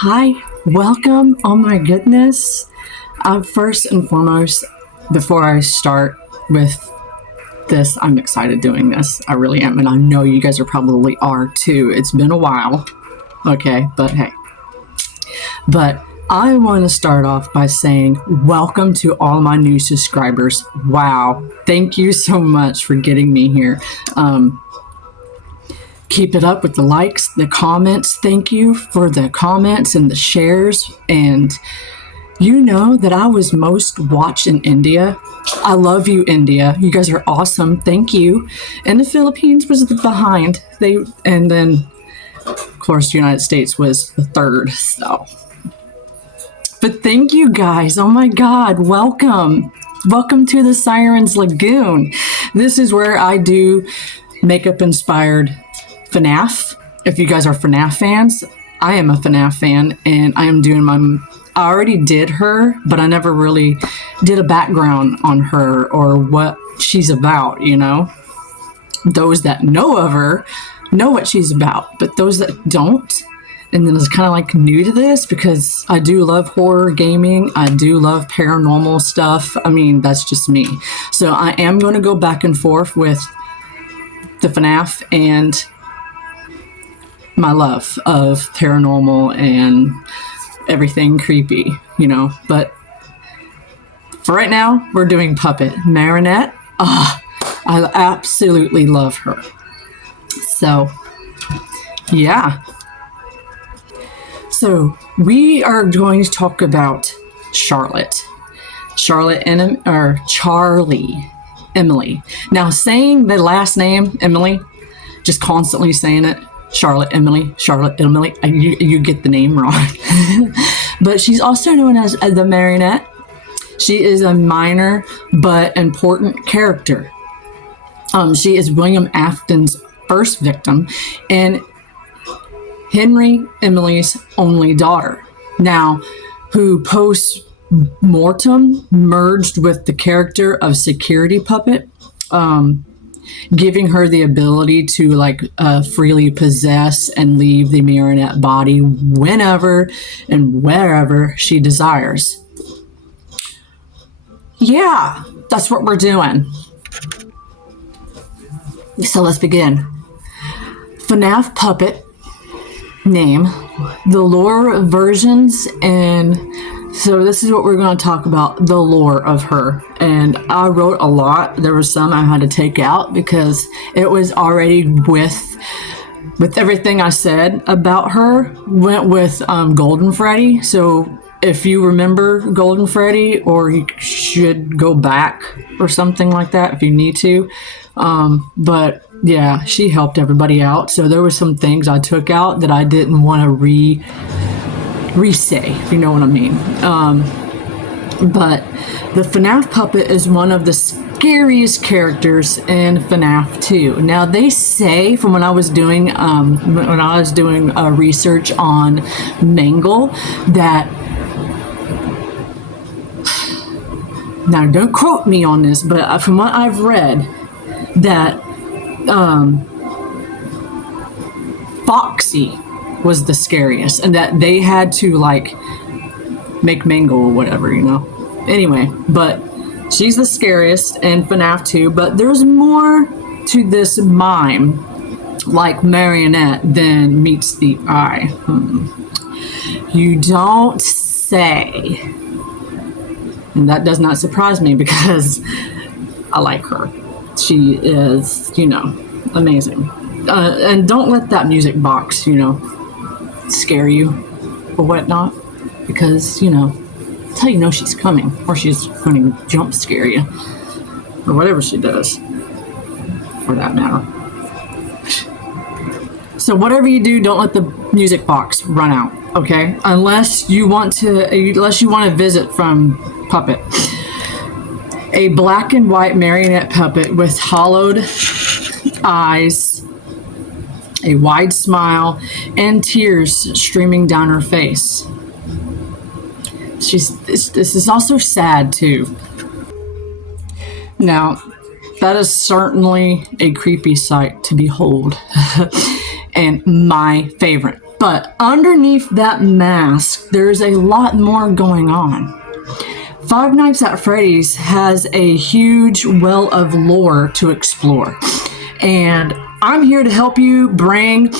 Hi, welcome. Oh my goodness. First and foremost, before I start with this, I'm excited doing this. I really am. And I know you guys are probably are too. It's been a while. Okay, but hey. But I want to start off by saying welcome to all my new subscribers. Wow. Thank you so much for getting me here. Keep it up with the likes, the comments. Thank you for the comments and the shares. And you know that I was most watched in India. I love you, India. You guys are awesome. Thank you. And the Philippines was behind. And then, of course, the United States was the third. So, but thank you guys. Oh my God, welcome. Welcome to the Sirens Lagoon. This is where I do makeup inspired FNAF. If you guys are FNAF fans, I am a FNAF fan, and I am doing I already did her, but I never really did a background on her or what she's about, you know? Those that know of her know what she's about, but those that don't, and then it's kind of like new to this because I do love horror gaming. I do love paranormal stuff. I mean, that's just me. So I am going to go back and forth with the FNAF and my love of paranormal and everything creepy, you know. But for right now, we're doing Puppet. Marinette, I absolutely love her. So, yeah. So, we are going to talk about Charlotte. Or Charlie. Emily. Now, saying the last name, Emily, just constantly saying it, Charlotte Emily, you get the name wrong. But she's also known as the Marionette. She is a minor but important character. She is William Afton's first victim and Henry Emily's only daughter. Now, who post-mortem merged with the character of security puppet, giving her the ability to freely possess and leave the marionette body whenever and wherever she desires. Yeah, that's what we're doing. So let's begin. FNAF puppet name, the lore versions, and so this is what we're going to talk about, the lore of her. And I wrote a lot. There was some I had to take out because it was already with everything I said about her, went with Golden Freddy. So if you remember Golden Freddy, or you should go back or something like that if you need to. But yeah, she helped everybody out. So there were some things I took out that I didn't want to re-say, if you know what I mean. But the FNAF puppet is one of the scariest characters in FNAF 2. Now they say, from when I was doing research on Mangle, that, now don't quote me on this, but from what I've read, that Foxy was the scariest, and that they had to make Mangle or whatever, you know. Anyway, but she's the scariest in FNAF 2, but there's more to this mime, like Marionette, than meets the eye. You don't say. And that does not surprise me because I like her. She is, amazing. And don't let that music box, scare you or whatnot, because that's how you know she's coming, or she's going to jump scare you, or whatever she does, for that matter. So whatever you do, don't let the music box run out, okay? Unless you want to visit from Puppet. A black and white marionette puppet with hollowed eyes, a wide smile, and tears streaming down her face. This is also sad too. Now, that is certainly a creepy sight to behold, and my favorite. But underneath that mask, there's a lot more going on. Five Nights at Freddy's has a huge well of lore to explore. And I'm here to help you bringing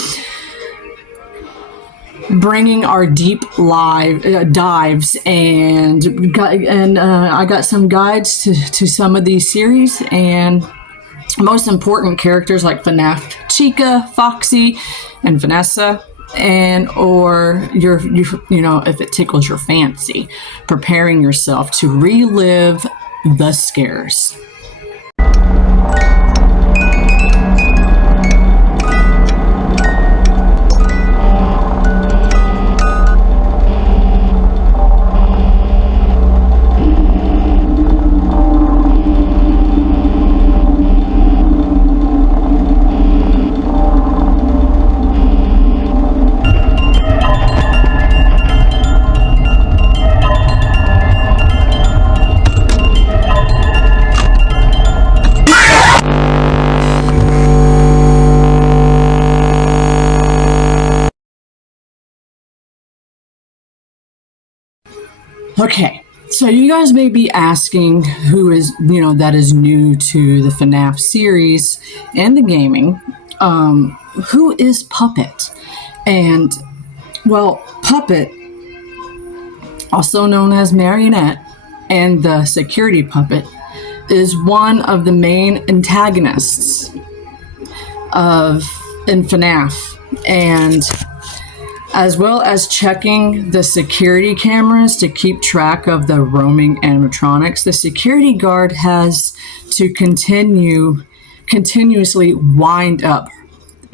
our deep dives, and I got some guides to some of these series, and most important characters like FNAF Chica, Foxy, and Vanessa, and or if it tickles your fancy, preparing yourself to relive the scares. Okay, so you guys may be asking who is, that is new to the FNAF series and the gaming, who is Puppet? And, well, Puppet, also known as Marionette, and the security puppet, is one of the main antagonists in FNAF, and as well as checking the security cameras to keep track of the roaming animatronics, the security guard has to continuously wind up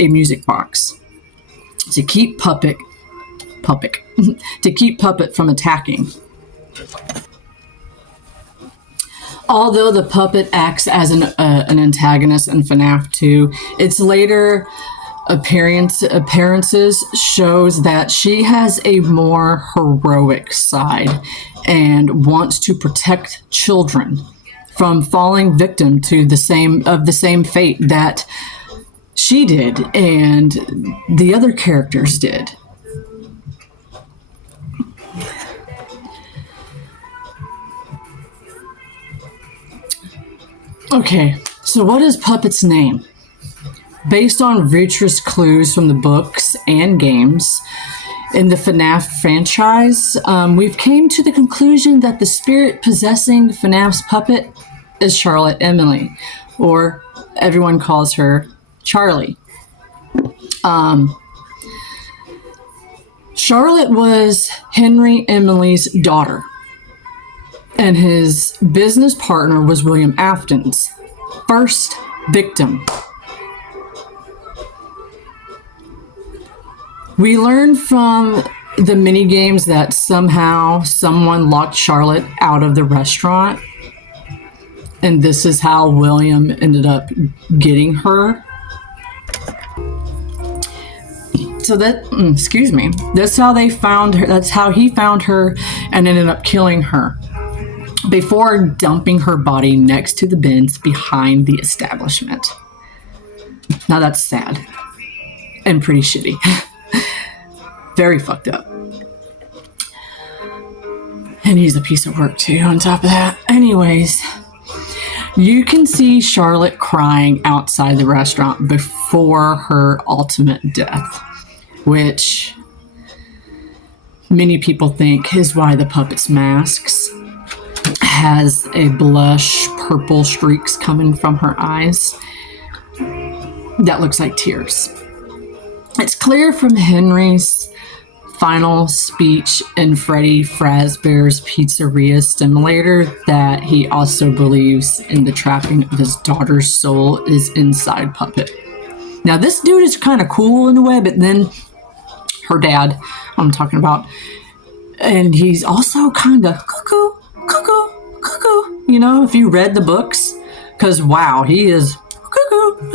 a music box to keep Puppet from attacking. Although the puppet acts as an antagonist in FNAF 2, its later appearances shows that she has a more heroic side and wants to protect children from falling victim to the same fate that she did and the other characters did. Okay, so what is Puppet's name? Based on Vutra's clues from the books and games in the FNAF franchise, we've came to the conclusion that the spirit possessing FNAF's Puppet is Charlotte Emily, or everyone calls her Charile. Charlotte was Henry Emily's daughter, and his business partner was William Afton's first victim. We learned from the mini games that somehow someone locked Charlotte out of the restaurant, and this is how William ended up getting her. So that's how they found her. That's how he found her and ended up killing her before dumping her body next to the bins behind the establishment. Now that's sad and pretty shitty. Very fucked up. And he's a piece of work too, on top of that. Anyways, you can see Charlotte crying outside the restaurant before her ultimate death, which many people think is why the puppet's masks has a blush purple streaks coming from her eyes. That looks like tears. It's clear from Henry's final speech in Freddy Fazbear's Pizzeria Simulator that he also believes in the trapping of his daughter's soul is inside Puppet. Now, this dude is kind of cool in a way, but then her dad, I'm talking about, and he's also kind of cuckoo. If you read the books, because wow, he is cuckoo.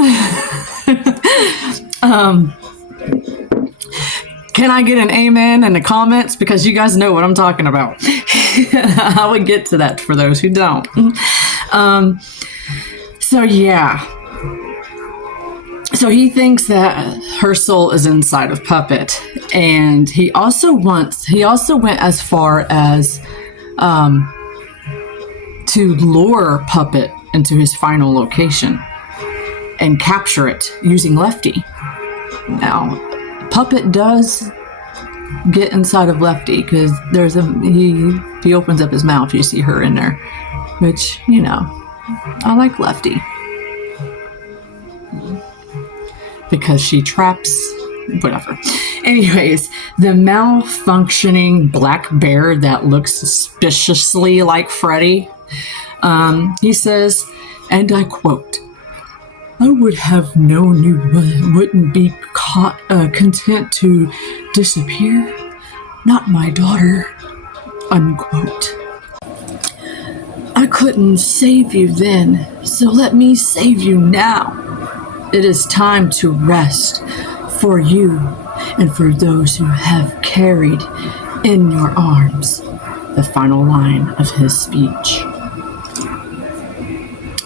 Can I get an amen in the comments? Because you guys know what I'm talking about. I would get to that for those who don't. So So he thinks that her soul is inside of Puppet, and he also went as far as to lure Puppet into his final location and capture it using Lefty. Now, Puppet does get inside of Lefty because he opens up his mouth. You see her in there, which, you know, I like Lefty because she traps whatever. Anyways, the malfunctioning black bear that looks suspiciously like Freddy, he says, and I quote, "I would have known you wouldn't be content to disappear. Not my daughter," unquote. "I couldn't save you then, so let me save you now. It is time to rest for you and for those who have carried in your arms." The final line of his speech.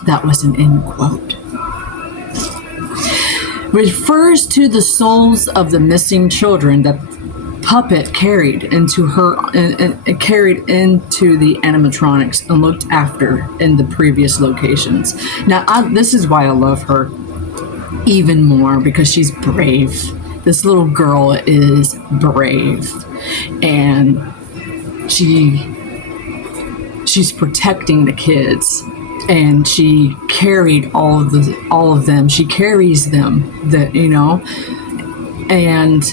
That was an end quote. Refers to the souls of the missing children that Puppet carried into the animatronics and looked after in the previous locations. Now, this is why I love her even more, because she's brave. This little girl is brave, and she's protecting the kids, and she carried all of them. She carries them, and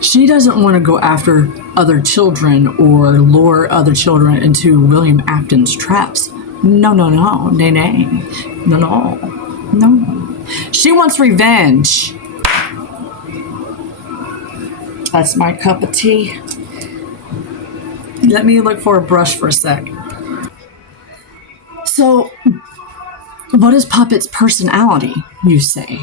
she doesn't want to go after other children or lure other children into William Afton's traps. No. She wants revenge. That's my cup of tea. Let me look for a brush for a sec. So, what is Puppet's personality, you say?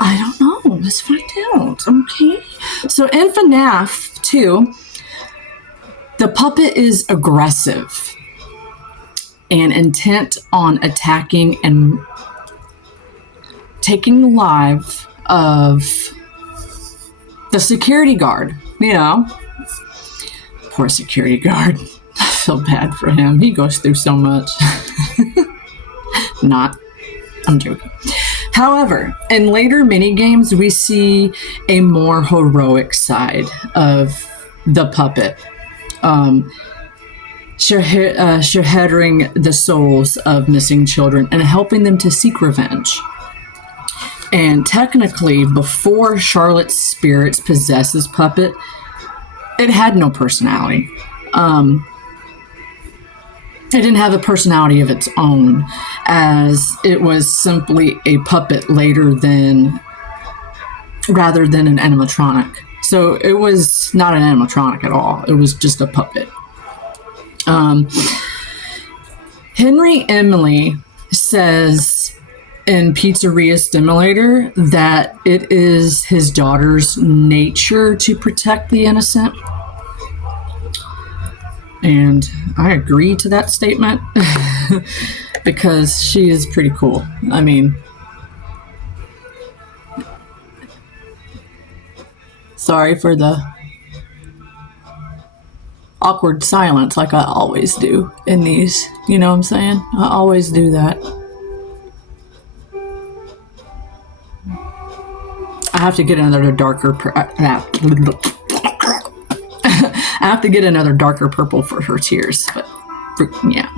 I don't know. Let's find out. Okay. So in FNAF 2, the Puppet is aggressive and intent on attacking and taking the life of the security guard. You know, poor security guard. I feel bad for him. He goes through so much. I'm joking. However, in later minigames, we see a more heroic side of the Puppet, shepherding the souls of missing children and helping them to seek revenge. And technically, before Charlotte's spirits possesses Puppet, it had no personality. It didn't have a personality of its own, as it was simply a puppet rather than an animatronic. So it was not an animatronic at all. It was just a puppet. Henry Emily says in Pizzeria Stimulator that it is his daughter's nature to protect the innocent. And I agree to that statement because she is pretty cool. I mean, sorry for the awkward silence like I always do in these. You know what I'm saying? I always do that. I have to get another darker I have to get another darker purple for her tears, but yeah.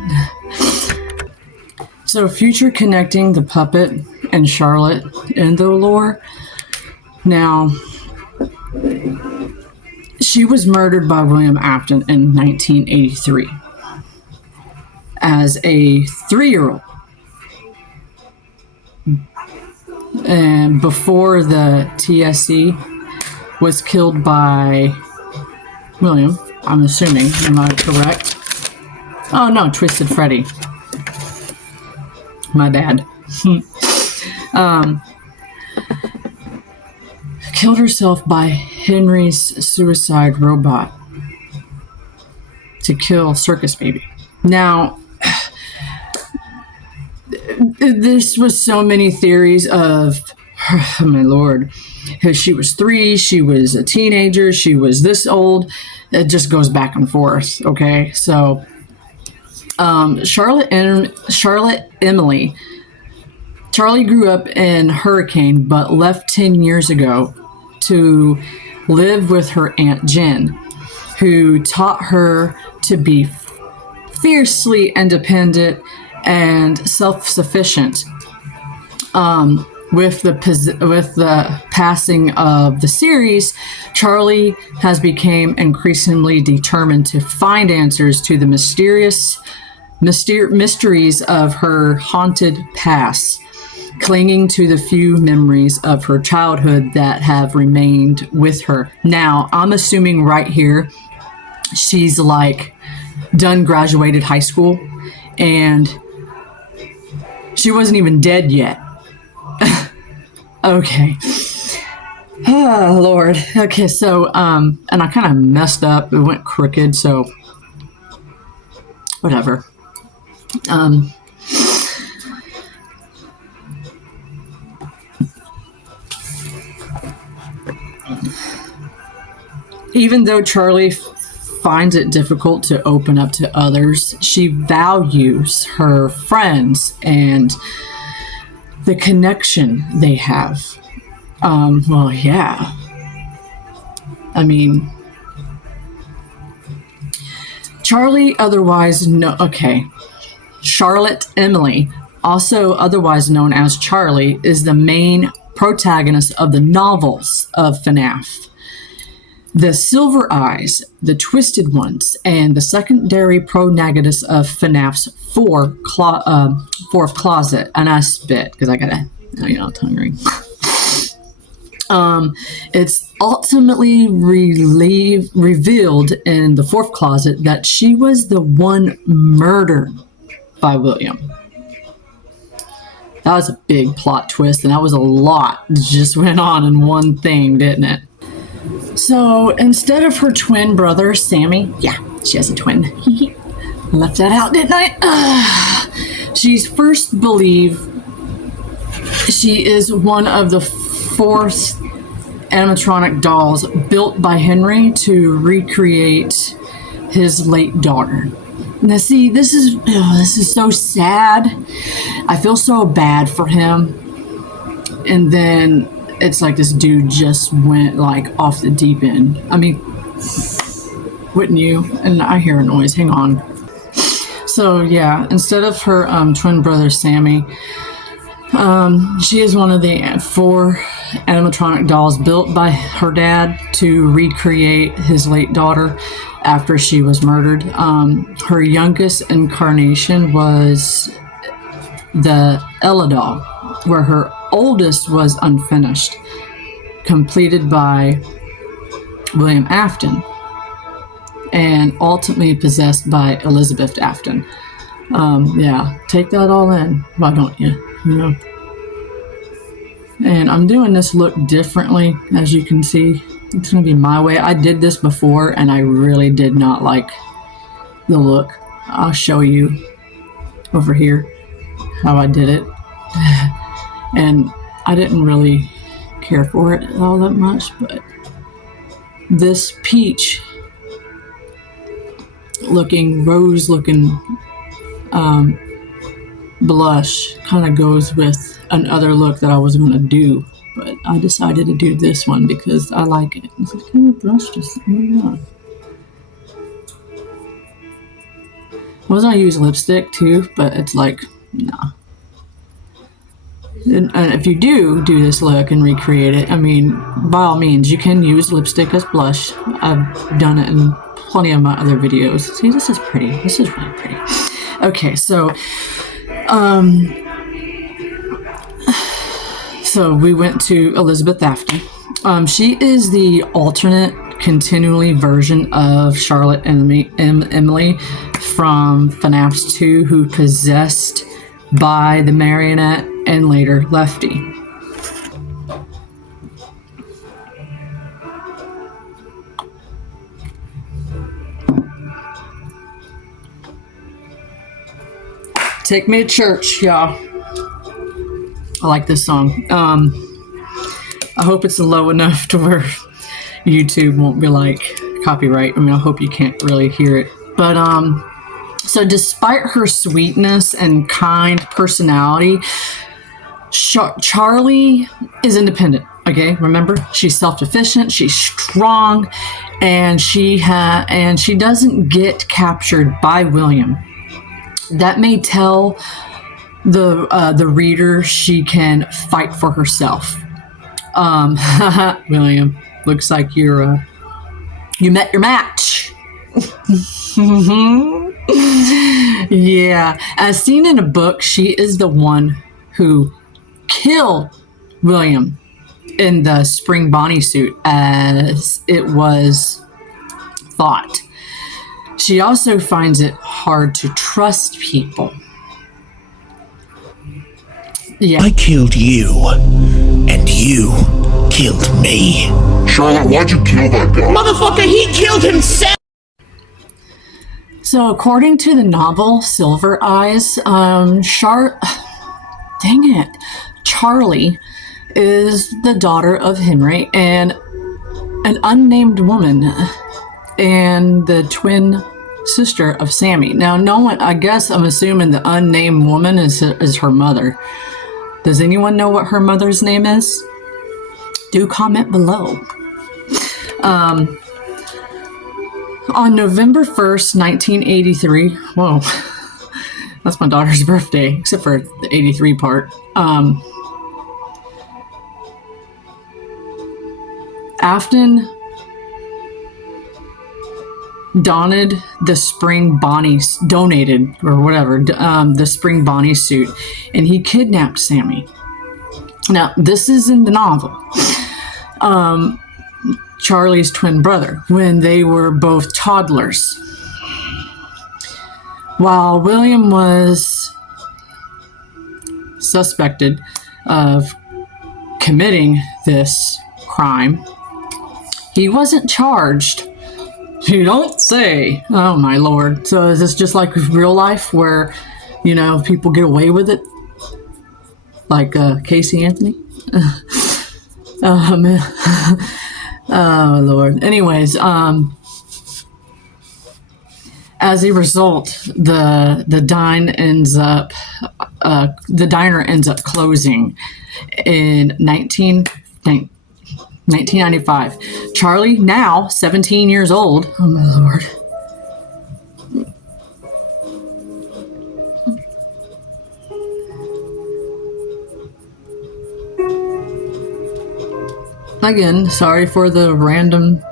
So future connecting the Puppet and Charlotte in the lore. Now, she was murdered by William Afton in 1983 as a 3-year-old. And before the TSC was killed by William, I'm assuming. Am I correct? Oh no, Twisted Freddy. My bad. Killed herself by Henry's suicide robot to kill Circus Baby. Now, this was so many theories of, oh my lord, she was 3, she was a teenager, she was this old. It just goes back and forth. Okay, so Charlotte Emily. Charlie grew up in Hurricane, but left 10 years ago to live with her Aunt Jen, who taught her to be fiercely independent and self-sufficient. With the passing of the series, Charlie has become increasingly determined to find answers to the mysteries of her haunted past, clinging to the few memories of her childhood that have remained with her. Now, I'm assuming right here she's like graduated high school, and she wasn't even dead yet. Okay. Oh, Lord. Okay, so, and I kind of messed up. It went crooked, so whatever. Even though Charlie finds it difficult to open up to others, she values her friends and the connection they have. Well, yeah. I mean, Charlotte Emily, also otherwise known as Charlie, is the main protagonist of the novels of FNAF. The Silver Eyes, the Twisted Ones, and the secondary protagonists of FNAF's fourth closet. And I spit because I gotta, tongue ring. It's ultimately revealed in the fourth closet that she was the one murdered by William. That was a big plot twist, and that was a lot that just went on in one thing, didn't it? So instead of her twin brother, Sammy, yeah, she has a twin. Left that out, didn't I? She's first believed she is one of the 4th animatronic dolls built by Henry to recreate his late daughter. Now, see, this is so sad. I feel so bad for him. And then it's like this dude just went like off the deep end. I mean, wouldn't you? And I hear a noise. Hang on. So yeah, instead of her twin brother Sammy, she is one of the 4 animatronic dolls built by her dad to recreate his late daughter after she was murdered. Her youngest incarnation was the Ella doll, where her oldest was unfinished, completed by William Afton, and ultimately possessed by Elizabeth Afton. Yeah, take that all in. Why don't you? And I'm doing this look differently, as you can see. It's going to be my way. I did this before, and I really did not like the look. I'll show you over here how I did it. And I didn't really care for it all that much, but this peach looking, rose looking blush kind of goes with another look that I was going to do, but I decided to do this one because I like it. It's like, kind of brush just, oh my God. I was going to use lipstick too, but it's like, nah. And if you do this look and recreate it, I mean, by all means, you can use lipstick as blush. I've done it in plenty of my other videos. See, this is pretty. This is really pretty. Okay, so we went to Elizabeth Afton. She is the alternate continually version of Charlotte Emily from FNAF 2, who possessed by the marionette and later Lefty. Take me to church, y'all. I like this song. I hope it's low enough to where YouTube won't be like copyright. I mean, I hope you can't really hear it. But so despite her sweetness and kind personality, Charlie is independent. Okay, remember, she's self-sufficient, she's strong, and she doesn't get captured by William. That may tell the reader she can fight for herself. William, looks like you met your match. Yeah, as seen in a book, she is the one who killed William in the spring Bonnie suit, as it was thought. She also finds it hard to trust people. Yeah. I killed you, and you killed me. Charlotte, why'd you kill that guy? Motherfucker, he killed himself! So according to the novel Silver Eyes, Charlie is the daughter of Henry and an unnamed woman and the twin sister of Sammy. Now, no one, I guess I'm assuming the unnamed woman is her mother. Does anyone know what her mother's name is? Do comment below. On November 1st, 1983, whoa, that's my daughter's birthday, except for the 83 part. Afton donated the spring Bonnie suit, and he kidnapped Sammy. Now, this is in the novel. Charlie's twin brother, when they were both toddlers. While William was suspected of committing this crime, he wasn't charged. You don't say. Oh my Lord. So is this just like real life where, people get away with it? Like Casey Anthony? Oh man. Oh Lord. Anyways, as a result, the diner ends up closing in 1995. Charlie, now 17 years old. Oh my Lord. Again, sorry for the random,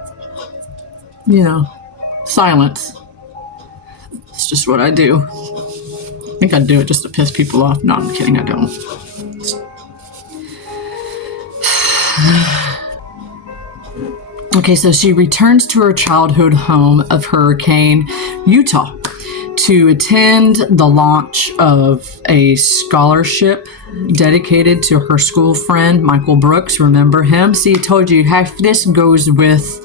silence. It's just what I do. I think I do it just to piss people off. No, I'm kidding, I don't. Okay, so she returns to her childhood home of Hurricane, Utah, to attend the launch of a scholarship dedicated to her school friend, Michael Brooks. Remember him? See, I told you, half this goes with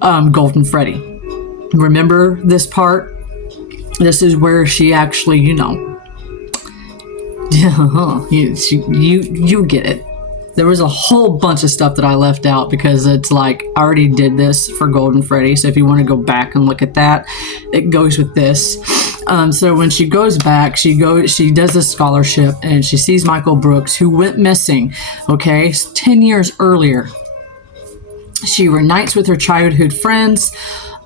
Golden Freddy. Remember this part? This is where she actually, you get it. There was a whole bunch of stuff that I left out because it's like I already did this for Golden Freddy. So if you want to go back and look at that, it goes with this. So when she goes back, she does a scholarship and she sees Michael Brooks, who went missing, 10 years earlier. She reunites with her childhood friends,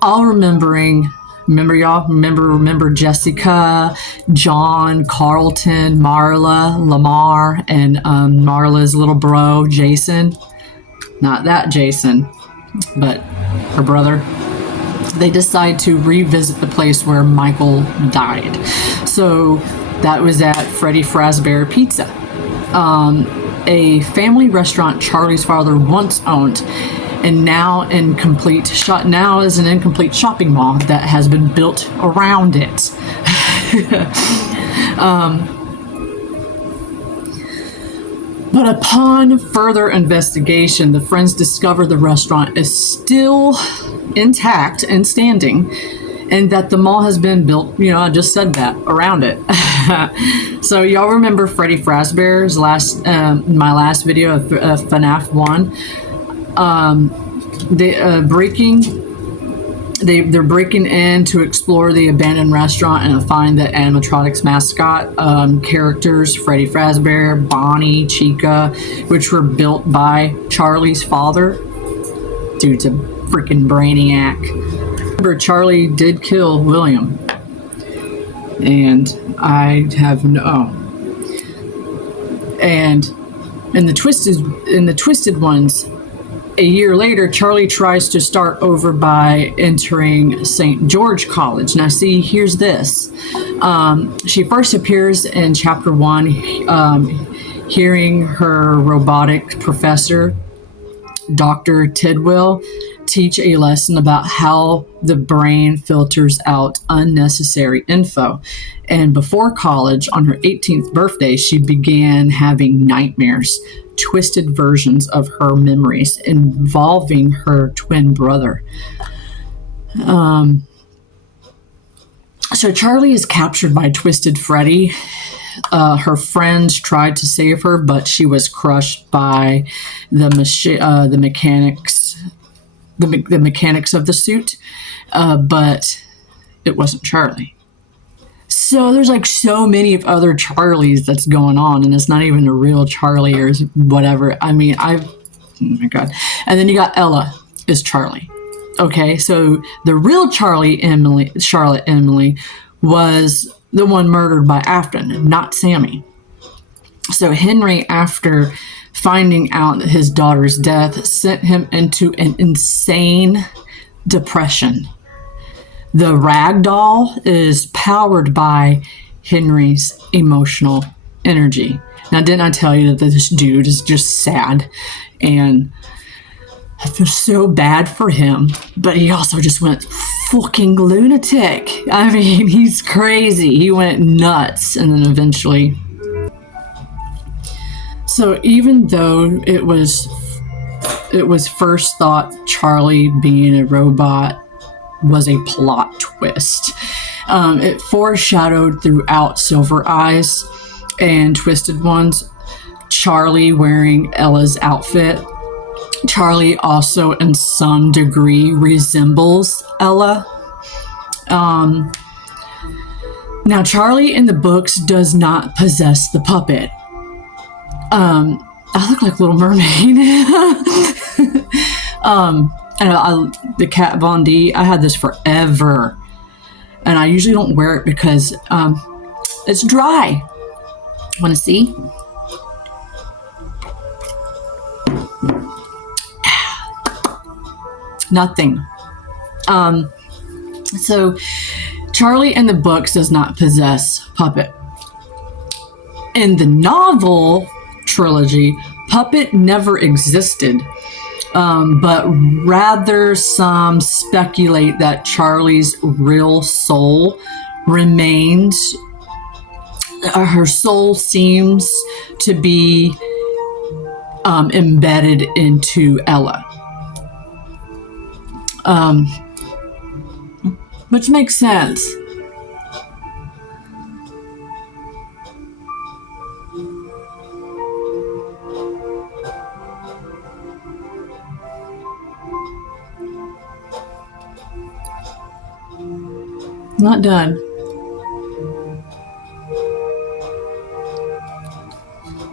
all remembering. Remember y'all? Remember Jessica, John, Carlton, Marla, Lamar, and Marla's little bro, Jason. Not that Jason, but her brother. They decide to revisit the place where Michael died. So that was at Freddy Fazbear Pizza, a family restaurant Charlie's father once owned, and now is an incomplete shopping mall that has been built around it. But upon further investigation, the friends discover the restaurant is still intact and standing, and that the mall has been built, I just said that, around it. So y'all remember Freddy Fazbear's my last video of FNAF 1? They're breaking in to explore the abandoned restaurant and find the animatronics mascot characters, Freddy Fazbear, Bonnie, Chica, which were built by Charlie's father. Dude's a freaking brainiac. Remember, Charlie did kill William, and I have and in the twisted ones. A year later, Charlie tries to start over by entering St. George College. Now, see, here's this. She first appears in chapter 1, hearing her robotic professor, Dr. Tidwell, teach a lesson about how the brain filters out unnecessary info. And before college, on her 18th birthday, she began having nightmares, twisted versions of her memories involving her twin brother. So Charlie is captured by Twisted Freddy. Her friends tried to save her, but she was crushed by the mechanics of the suit. But it wasn't Charlie. So there's like so many of other Charlies that's going on, and it's not even a real Charlie or whatever. I mean, oh my God. And then you got Ella is Charlie. Okay, so the real Charlotte Emily, was the one murdered by Afton, not Sammy. So Henry, after finding out his daughter's death, sent him into an insane depression. The rag doll is powered by Henry's emotional energy. Now, didn't I tell you that this dude is just sad? And I feel so bad for him, but he also just went fucking lunatic. I mean, he's crazy. He went nuts, and then eventually. So even though it was first thought Charlie being a robot was a plot twist, it foreshadowed throughout Silver Eyes and Twisted Ones, Charlie wearing Ella's outfit. Charlie also in some degree resembles Ella. Now Charlie in the books does not possess the puppet. I look like Little Mermaid. And the Kat Von D, I had this forever, and I usually don't wear it because it's dry. Want to see? Nothing. So Charlie in the books does not possess puppet. In the novel trilogy, puppet never existed. But rather some speculate that Charlie's real soul remains. Her soul seems to be embedded into Ella. Which makes sense. Not done.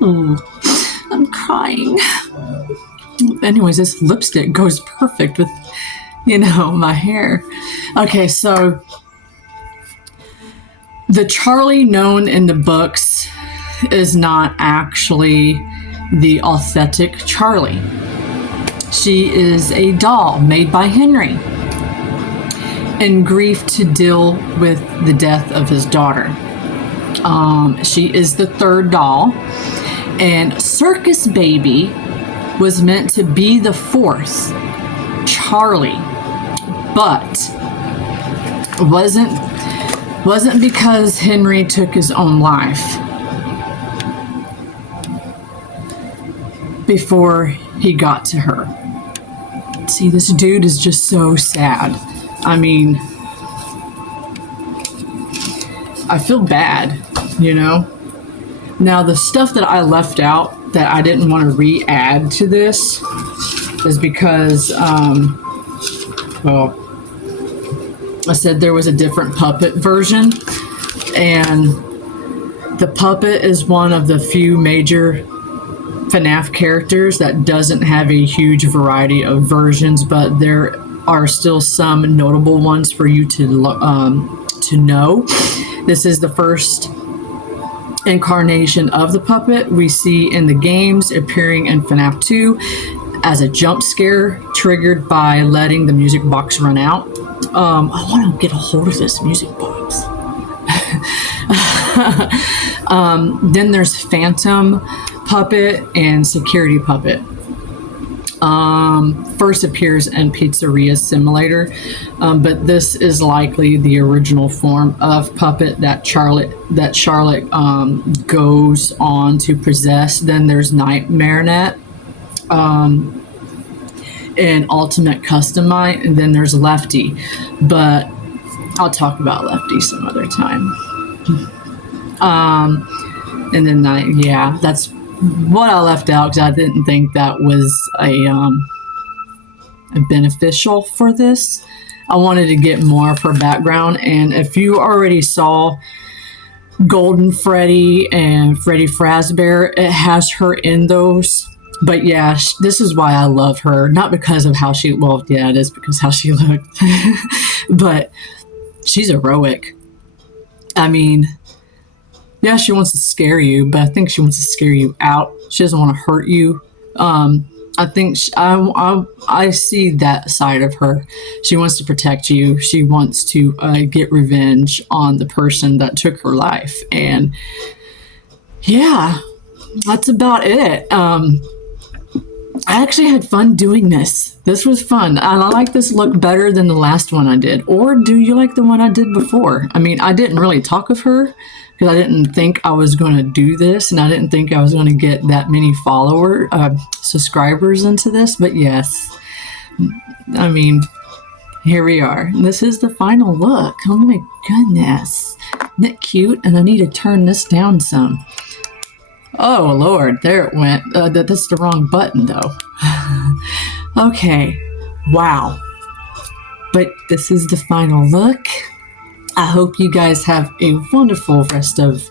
Ooh, I'm crying. Anyways, this lipstick goes perfect with, my hair. Okay, so the Charlie known in the books is not actually the authentic Charlie. She is a doll made by Henry in grief to deal with the death of his daughter. She is the third doll, and Circus Baby was meant to be the fourth Charlie, but wasn't because Henry took his own life before he got to her. See, this dude is just so sad. I mean, I feel bad, you know? Now, the stuff that I left out that I didn't want to re-add to this is because, well, I said there was a different puppet version, and the puppet is one of the few major FNAF characters that doesn't have a huge variety of versions, but there are still some notable ones for you to know. This is the first incarnation of the puppet we see in the games, appearing in FNAF 2 as a jump scare triggered by letting the music box run out. I want to get a hold of this music box. Then there's Phantom Puppet and Security Puppet. First appears in Pizzeria Simulator, but this is likely the original form of puppet that Charlotte goes on to possess. Then there's Nightmare Net, and Ultimate Customite, and then there's Lefty, but I'll talk about Lefty some other time. And then that's what I left out because I didn't think that was a beneficial for this. I wanted to get more of her background, and if you already saw Golden Freddy and Freddy Fazbear, it has her in those. But yeah, this is why I love her. Not because of how she, well, yeah, it is because how she looked. But she's heroic. I mean, yeah, she wants to scare you, but I think she wants to scare you out. She doesn't want to hurt you. I think I see that side of her. She wants to protect you. She wants to get revenge on the person that took her life. And yeah, that's about it. I actually had fun doing this. This was fun. And I like this look better than the last one I did. Or do you like the one I did before? I mean, I didn't really talk of her because I didn't think I was going to do this, and I didn't think I was going to get that many subscribers into this. But yes, I mean, here we are. This is the final look. Oh my goodness. Isn't it cute? And I need to turn this down some. Oh, Lord, there it went. That's the wrong button, though. Okay, wow. But this is the final look. I hope you guys have a wonderful rest of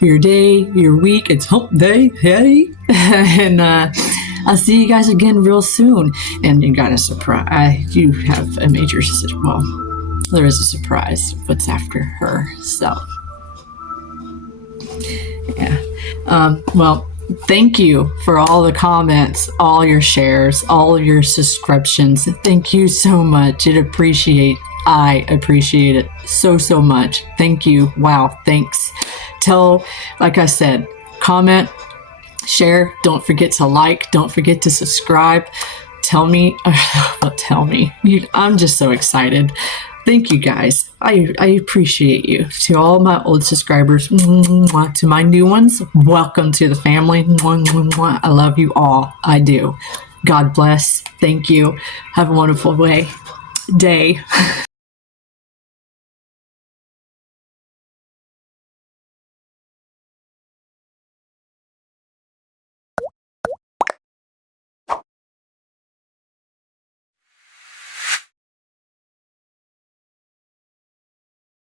your day, your week. It's hump day, hey? And I'll see you guys again real soon. And you got a surprise. You have a major, well, there is a surprise. What's after her, so. Yeah. Well, thank you for all the comments, all your shares, all of your subscriptions. Thank you so much. I appreciate it so much. Thank you. Wow. Thanks. Like I said, comment, share. Don't forget to like. Don't forget to subscribe. Tell me. I'm just so excited. Thank you guys. I appreciate you. To all my old subscribers, to my new ones, welcome to the family. I love you all. I do. God bless. Thank you. Have a wonderful day.